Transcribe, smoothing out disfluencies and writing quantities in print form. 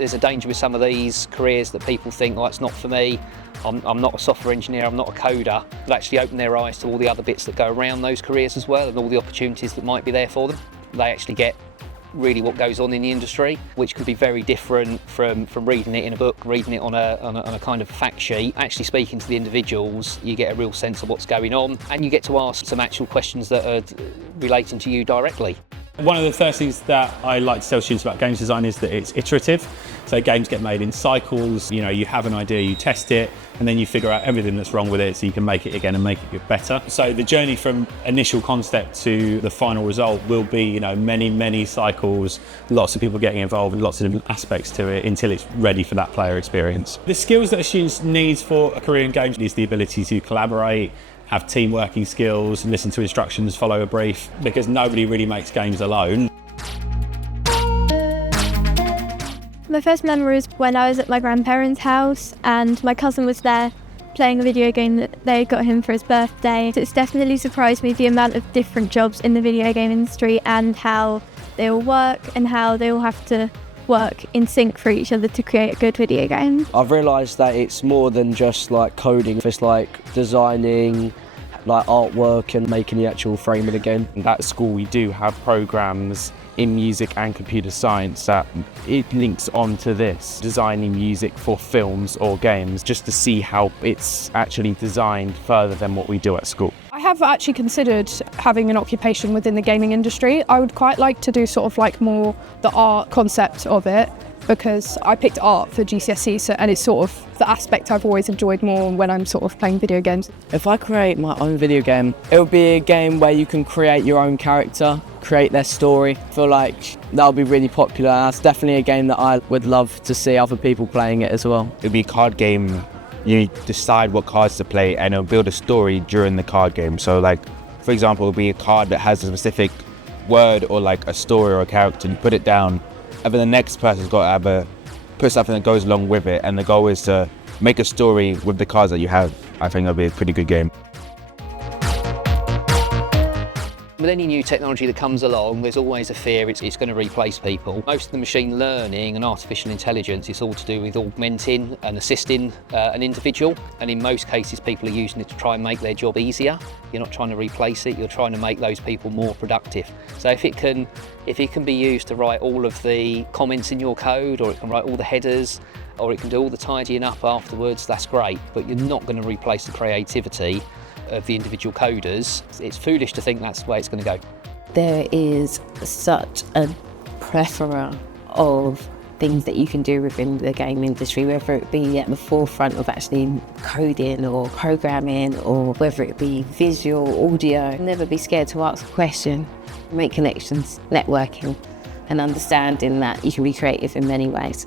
There's a danger with some of these careers that people think, oh, it's not for me, I'm not a software engineer, I'm not a coder. But actually open their eyes to all the other bits that go around those careers as well, and all the opportunities that might be there for them. They actually get really what goes on in the industry, which can be very different from reading it in a book, reading it on a kind of fact sheet. Actually speaking to the individuals, you get a real sense of what's going on, and you get to ask some actual questions that are relating to you directly. One of the first things that I like to tell students about games design is that it's iterative. So games get made in cycles. You have an idea, you test it, and then you figure out everything that's wrong with it so you can make it again and make it get better. So the journey from initial concept to the final result will be, many cycles, lots of people getting involved and lots of different aspects to it until it's ready for that player experience. The skills that a student needs for a career in games is the ability to collaborate, have team working skills, listen to instructions, follow a brief, because nobody really makes games alone. My first memory was when I was at my grandparents' house and my cousin was there playing a video game that they got him for his birthday. It's definitely surprised me the amount of different jobs in the video game industry and how they all work and how they all have to work in sync for each other to create a good video game. I've realised that it's more than just like coding, it's like designing, like artwork and making the actual frame of the game. At school we do have programmes in music and computer science that it links onto this, designing music for films or games, just to see how it's actually designed further than what we do at school. I have actually considered having an occupation within the gaming industry. I would quite like to do sort of like more the art concept of it, because I picked art for GCSE, and it's sort of the aspect I've always enjoyed more when I'm sort of playing video games. If I create my own video game, it would be a game where you can create your own character, create their story. I feel like that would be really popular. That's definitely a game that I would love to see other people playing it as well. It'll be a card game. You decide what cards to play and it'll build a story during the card game. So like, for example, it'll be a card that has a specific word or like a story or a character, and you put it down, and then the next person's got to put something that goes along with it, and the goal is to make a story with the cards that you have. I think it'll be a pretty good game. With any new technology that comes along, there's always a fear it's going to replace people. Most of the machine learning and artificial intelligence is all to do with augmenting and assisting an individual, and in most cases people are using it to try and make their job easier. You're not trying to replace it, you're trying to make those people more productive. So if it can be used to write all of the comments in your code, or it can write all the headers, or it can do all the tidying up afterwards, that's great, but you're not going to replace the creativity of the individual coders. It's foolish to think that's the way it's going to go. There is such a plethora of things that you can do within the game industry, whether it be at the forefront of actually coding or programming, or whether it be visual, audio. Never be scared to ask a question, make connections, networking, and understanding that you can be creative in many ways.